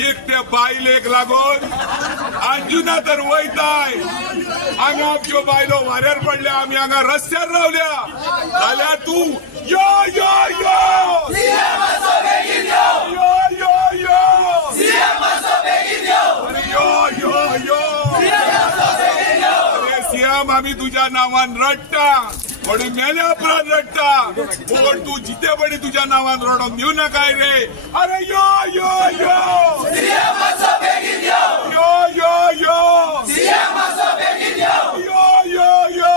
एक ते बायलेक लागून अंजुना तर वयताय हांगा आमच्यो बायलो वाऱ्यार पडल्या आमी हांगा रस्त्यार रावल्या जाल्यार तू यो यो यो यो यो यो यो यो अरे सीएम आम्ही तुझ्या नावान रडटा पण मेल्या उपरांत रडटा पण तू जिते पडी तुझ्या नावान रडोंक दिव नाकाय रे अरे यो यो यो यो यो यो यो यो यो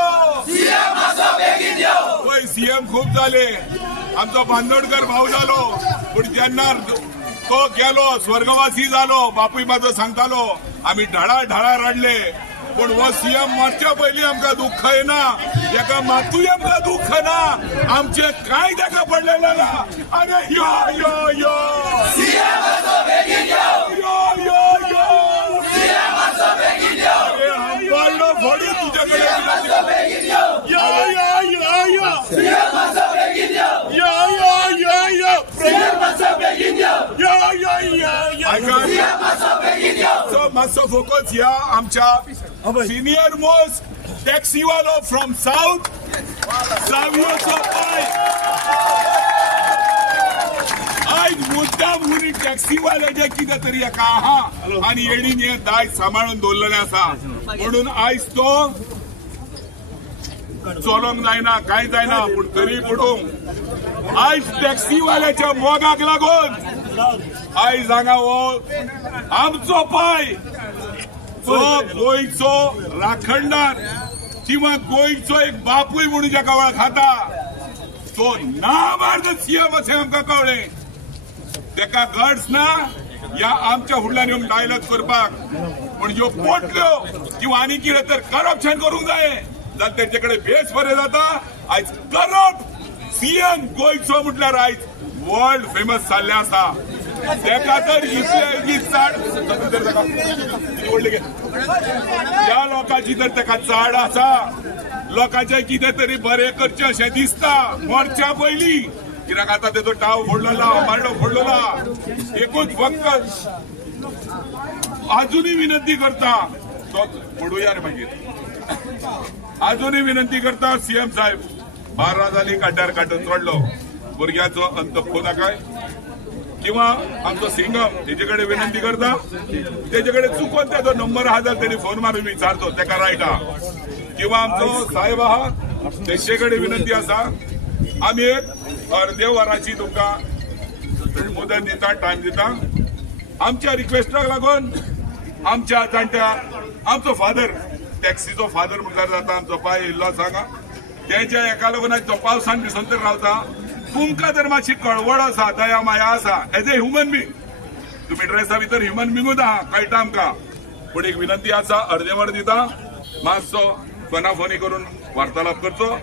होय सीएम खूप झाले आमचा बांदोडकर भाऊ झालो पण जेन्ना तो गेलो स्वर्गवासी झालो बापूय माझं सांगतालो आम्ही ढाळा ढाळा रडले पण वो सीएम मरच्या पयलीं आमकां दुःख येना तेका मातूय आमकां दुःख ना आमचे कांय तेका पडलेलें ना अरे यो यो यो यो यो यो अरे हंबाळलो फोडू तुझ्या कडेन यो यो यो यो यो यो यो So मातसो फोकस ह्या आमच्या सिनियर मोस्ट टॅक्सीवालो फ्रॉम साउथ सावियोचो पाय आयज मुद्दाम हुनी टॅक्सीवाल्याचे कितें तरी एका आहा आनी येणीन हे दायज सांबाळून दवरलेलें आसा म्हणून आयज तो चलोंक जायना कांय जायना पूण तरी पडूंक आयज टॅक्सीवाल्याच्या मोगाक लागून आयज हांगा हो आमचो पाय तो गोंयचो राखणदार किंवा गोंयचो एक बापूय म्हणून जाका वळखता तो नामार्द सीएम अशें आमकां कळ्ळें तेका गट्स ना ह्या आमच्या फुडल्यान येवन डायलॉग करपाक पण ह्यो पोटल्यो किंवा आनी कितें तर करप्शन करूंक जाय जाल्यार तेंचे कडेन बेस बरें जाता आयज करप्ट सीएम गोंयचो म्हटल्यार आयज वर्ल्ड फेमस जाल्ले आसा तेका तर इतले चड ह्या लोकांची तर तेका चड आसा लोकांचे कितें तरी बरें करचें अशें दिसता मरच्या पयलीं कित्याक आतां तेजो टाव फोडलेला मारडो फोडलेला एकूच फक्त अजूनय विनंती करता तो पडूया रे मागीर अजूनय विनंती करता सीएम साहेब 12 जाली काड्यार काडून चडलो भुरग्याचो अंत पळोवं नाकाय किंवा आमचो सिंगम तेजे कडेन विनंती करता तेजे कडेन चुकोन तेजो नंबर आहा जाल्यार तेणी फोन मारून विचारतो तेका रायट आहा किंवा आमचो साहेब आहा तेचे कडेन विनंती आसा आमी एक अर्दे वराची तुमकां मुदत दिता टायम दिता आमच्या रिक्वेस्टाक लागून आमच्या जाणट्या आमचो फादर टॅक्सीचो फादर म्हटल्यार जाता आमचो पाय इल्लो सांगा तेच्या एका लागून तो पावसान भिसून तर रावता तुमकां जर मातशी कळवळ आसा दया माया आसा एज ए ह्युमन बींग तुमी ड्रेसा भितर ह्युमन बींगूच आहा कळटा आमकां पूण एक विनंती आसा अर्देवर दिता मातसो फोनाफोनी करून वार्तालाप करचो